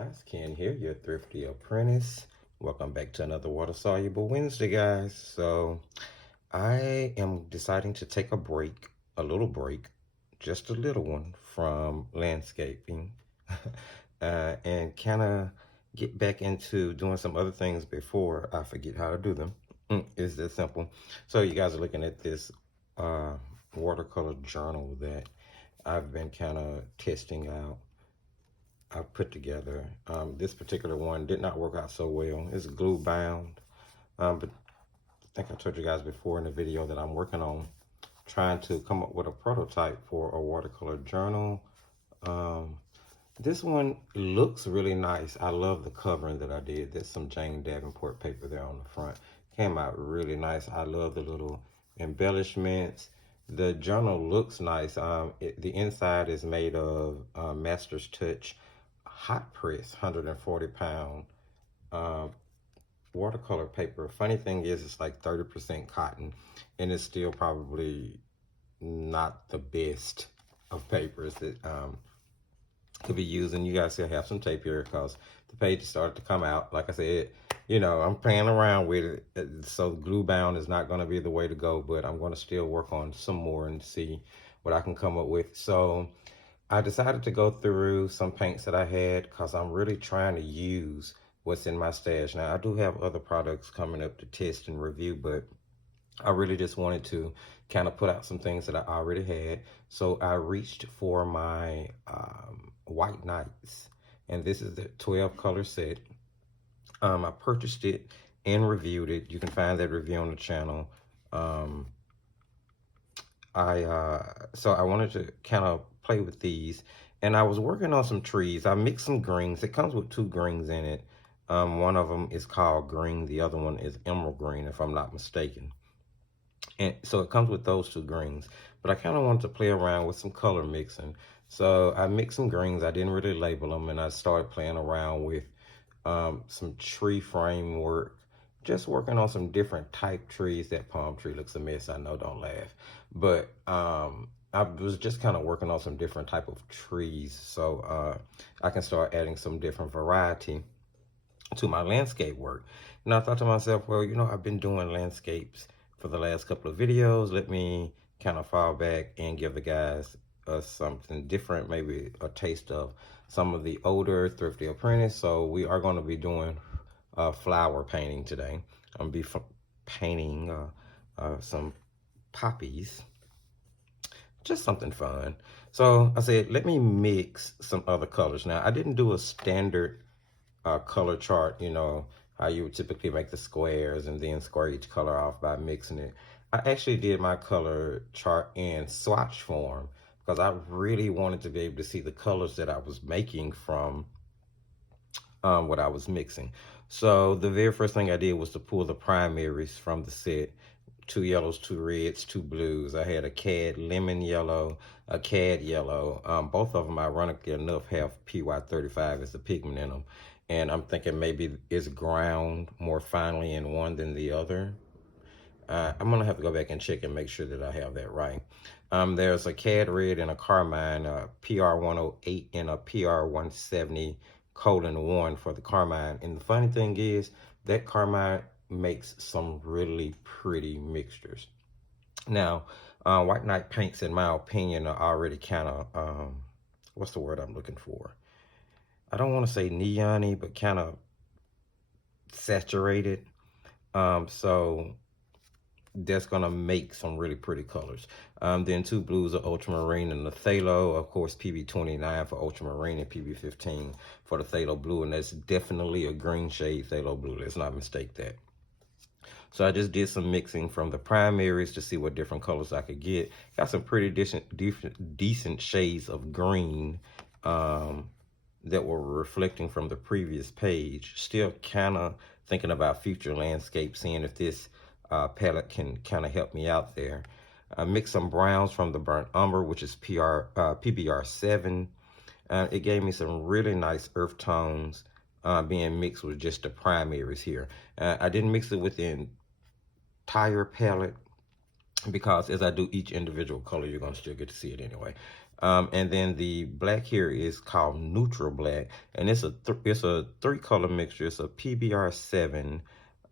guys, Ken here, your thrifty apprentice. Welcome back to another water soluble Wednesday, guys. So I am deciding to take a break, a little break, just a little one from landscaping, and kind of get back into doing some other things before I forget how to do them. It's that simple. So you guys are looking at this uh, watercolor journal that I've been kind of testing out. I put together. This particular one did not work out so well. It's glue bound, but I think I told you guys before in the video that I'm working on trying to come up with a prototype for a watercolor journal. Um, this one looks really nice. I love the covering that I did. There's some Jane Davenport paper there on the front. Came out really nice. I love the little embellishments. The journal looks nice. The inside is made of Master's Touch hot press 140-pound watercolor paper. Funny thing is, it's like 30% cotton, and it's still probably not the best of papers that could be used. And you guys still have some tape here because the pages started to come out. Like I said, you know, I'm playing around with it, so glue bound is not going to be the way to go, but I'm going to still work on some more and see what I can come up with. So I decided to go through some paints that I had because I'm really trying to use what's in my stash. Now, I do have other products coming up to test and review, but I really just wanted to kind of put out some things that I already had. So I reached for my White Nights, and this is the 12 color set. I purchased it and reviewed it. You can find that review on the channel. So I wanted to kind of play with these, and I was working on some trees. I mixed some greens. It comes with 2 greens in it. One of them is called green. The other one is emerald green, if I'm not mistaken. And so it comes with those 2 greens, but I kind of wanted to play around with some color mixing. So I mixed some greens. I didn't really label them, and I started playing around with some tree framework, just working on some different type trees. That palm tree looks a mess, I know, don't laugh. But I was just kind of working on some different type of trees, so I can start adding some different variety to my landscape work. And I thought to myself, well, you know, I've been doing landscapes for the last couple of videos. Let me kind of fall back and give the guys something different, maybe a taste of some of the older Thrifty Apprentice. So we are going to be doing flower painting today. I'm going to be painting some poppies, just something fun. So I said, let me mix some other colors. Now, I didn't do a standard color chart, you know, how you would typically make the squares and then square each color off by mixing it. I actually did my color chart in swatch form because I really wanted to be able to see the colors that I was making from what I was mixing. So the very first thing I did was to pull the primaries from the set. 2 yellows, 2 reds, 2 blues. I had a cad lemon yellow, a cad yellow. Both of them, ironically enough, have PY35 as the pigment in them. And I'm thinking maybe it's ground more finely in one than the other. I'm gonna have to go back and check and make sure that I have that right. There's a cad red and a carmine, a PR108 and a PR170:1 for the carmine. And the funny thing is that carmine makes some really pretty mixtures. Now, White Night paints, in my opinion, are already kind of, what's the word I'm looking for? I don't want to say neon-y, but kind of saturated. So that's going to make some really pretty colors. Then 2 blues are ultramarine and the phthalo, of course, PB29 for ultramarine and PB15 for the phthalo blue. And that's definitely a green shade phthalo blue. Let's not mistake that. So I just did some mixing from the primaries to see what different colors I could get. Got some pretty decent shades of green that were reflecting from the previous page. Still kind of thinking about future landscapes, seeing if this palette can kind of help me out there. I mixed some browns from the burnt umber, which is PBR7. It gave me some really nice earth tones being mixed with just the primaries here. I didn't mix it with the entire palette. because as I do each individual color, you're going to still get to see it anyway. And then the black here is called neutral black, and it's a three color mixture. It's a PBR7,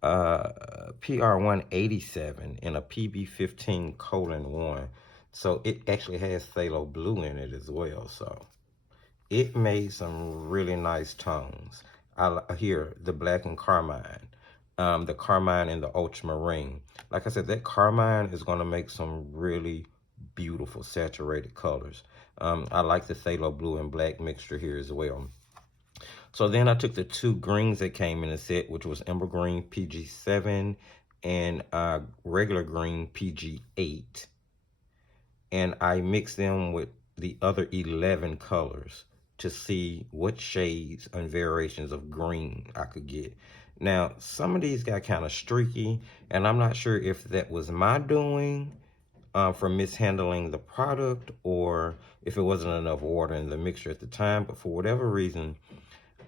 PR187, and a PB15:1. So it actually has phthalo blue in it as well. So it made some really nice tones. Here, the black and carmine, the carmine and the ultramarine. Like I said, that carmine is going to make some really beautiful saturated colors. I like the phthalo blue and black mixture here as well. So then I took the two greens that came in the set, which was Emerald Green PG7 and regular green PG8. And I mixed them with the other 11 colors to see what shades and variations of green I could get. Now, some of these got kind of streaky, and I'm not sure if that was my doing for mishandling the product or if it wasn't enough water in the mixture at the time, but for whatever reason,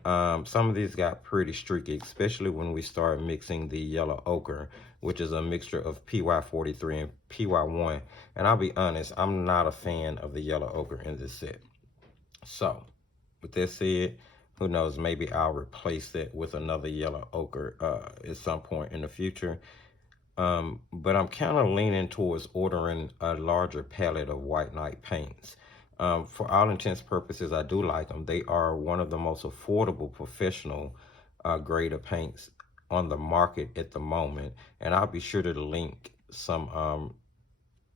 some of these got pretty streaky, especially when we start mixing the yellow ochre, which is a mixture of PY43 and PY1. And I'll be honest, I'm not a fan of the yellow ochre in this set. So, with that said, who knows, maybe I'll replace it with another yellow ochre at some point in the future. But I'm kind of leaning towards ordering a larger palette of White Knight paints. For all intents and purposes, I do like them. They are one of the most affordable professional grade of paints on the market at the moment. And I'll be sure to link some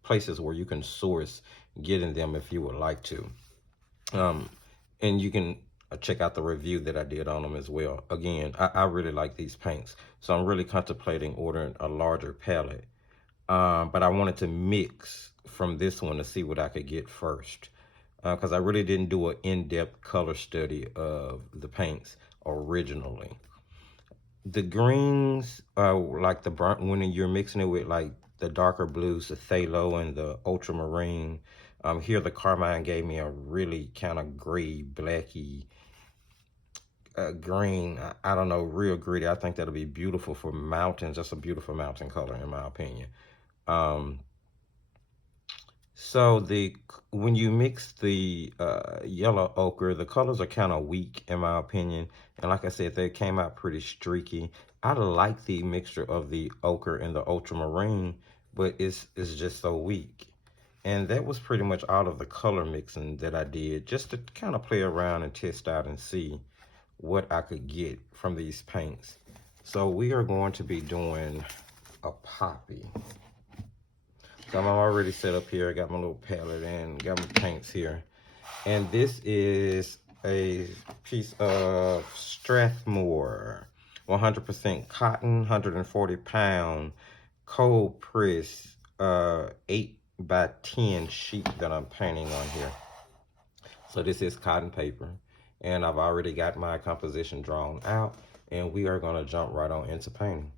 places where you can source getting them if you would like to. And you can check out the review that I did on them as well. Again, I really like these paints. So I'm really contemplating ordering a larger palette. But I wanted to mix from this one to see what I could get first. Because I really didn't do an in-depth color study of the paints originally. The greens, like the burnt, when you're mixing it with like the darker blues, the phthalo and the ultramarine, here the carmine gave me a really kind of gray, blacky green. I don't know, real gritty. I think that'll be beautiful for mountains. That's a beautiful mountain color in my opinion. So when you mix the yellow ochre, the colors are kind of weak in my opinion. And like I said, they came out pretty streaky. I like the mixture of the ochre and the ultramarine, but it's just so weak. And that was pretty much all of the color mixing that I did, just to kind of play around and test out and see what I could get from these paints. So we are going to be doing a poppy. So I'm already set up here. I got my little palette and got my paints here. And this is a piece of Strathmore 100% cotton, 140 pound cold press 8x10 sheet that I'm painting on here. So this is cotton paper, and I've already got my composition drawn out, and we are going to jump right on into painting.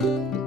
you.